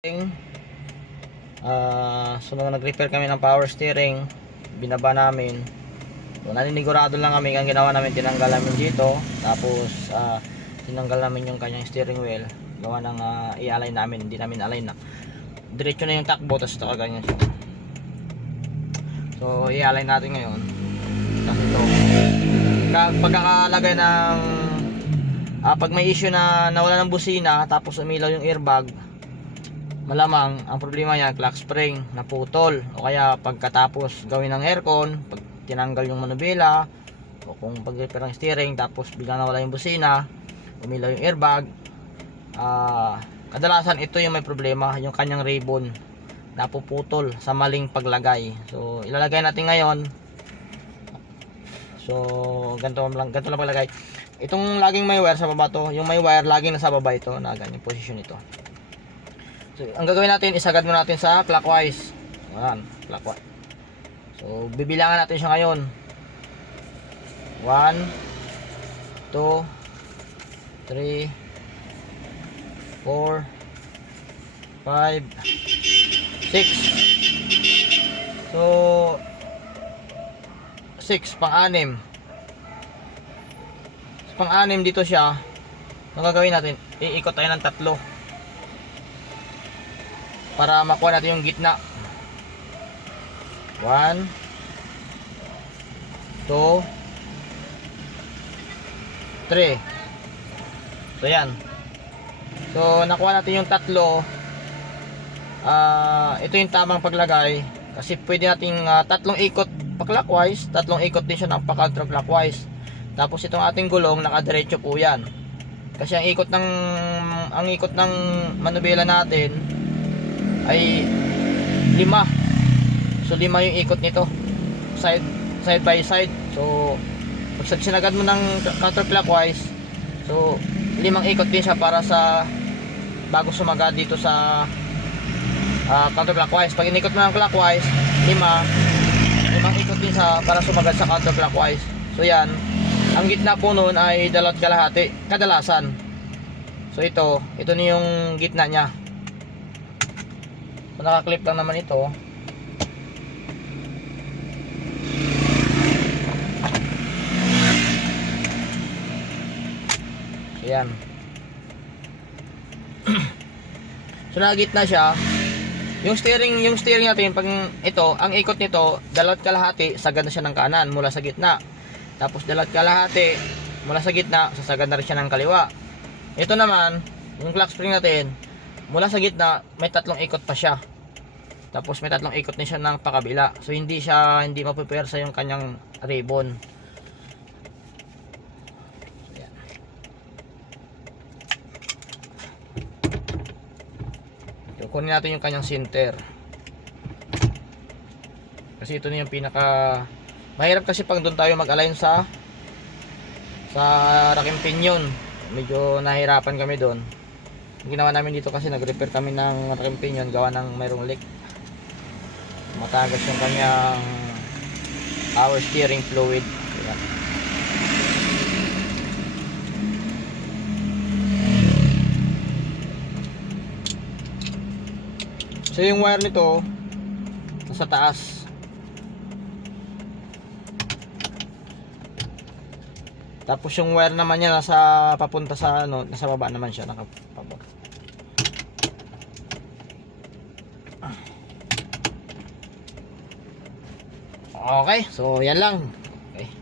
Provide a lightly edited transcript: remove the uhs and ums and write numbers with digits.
So nung nag-repair kami ng power steering, binaba namin. So naninigurado lang kami, ang ginawa namin, tinanggal namin dito, tapos tinanggal namin yung kanyang steering wheel, gawa ng i-align namin, hindi namin align na diretso na yung takbo, tapos ito kaganyan siya. So i-align natin ngayon, kasi ito pagkakalagay ng pag may issue na nawala ng busina tapos umilaw yung airbag, malamang ang problema niya clock spring naputol, o kaya pagkatapos gawin ng aircon, pag tinanggal yung manubela, o kung pag-repair ng steering tapos biglang nawala yung busina, umilaw yung airbag, kadalasan ito yung may problema, yung kanyang ribbon napuputol sa maling paglagay. So ilalagay natin ngayon. So ganito lang paglagay. Itong laging may wire sa baba to, yung may wire laging nasa baba ito, na ganyan position ito. So, ang gagawin natin, isagad mo natin sa clockwise. Ayan, clockwise. So, bibilangan natin siya ngayon. 1, 2, 3, 4, 5, 6. So, 6, pang-anim. So, pang-anim dito siya. Ang gagawin natin, iikot tayo ng 3 para makuha natin yung gitna. 1, 2, 3. So yan. So nakuha natin yung 3. Ito yung tamang paglagay, kasi pwede nating 3 ikot pa clockwise, 3 ikot din siya ng pa counterclockwise. Tapos itong ating gulong nakadiretso po yan, kasi ang ikot ng manubela natin ay 5. So 5 yung ikot nito, side by side. So pag sinagad mo ng counterclockwise, so 5 ikot din siya para sa bago sumagad dito sa counterclockwise. Pag inikot mo ng clockwise, 5 ikot din siya para sumagad sa counterclockwise. So yan, ang gitna po noon ay 2 kalahati kadalasan. So ito na yung gitna niya. So, nakaklip lang naman ito. So yan. So nakagitna siya. Yung steering natin, pag ito, ang ikot nito 2 kalahati, sagad na siya ng kanan mula sa gitna. Tapos 2 kalahati mula sa gitna, sasagad na rin siya ng kaliwa. Ito naman, yung clock spring natin, mula sa gitna may 3 ikot pa siya. Tapos may 3 ikot din siya ng pakabila. So hindi mapupersa yung kanyang ribbon. Ayan. So, kunin natin yung kanyang center, kasi ito na yung pinaka mahirap, kasi pag doon tayo mag-align sa racking pinion, medyo nahirapan kami doon. Ang ginawa namin dito, kasi nag-repair kami ng racking pinion, gawa ng mayroong leak, matagas yung kanyang power steering fluid. Diba? So yung wire nito nasa taas, tapos yung wire naman niya nasa papunta sa nasa baba naman siya, nakapababa. Okay, so yan lang.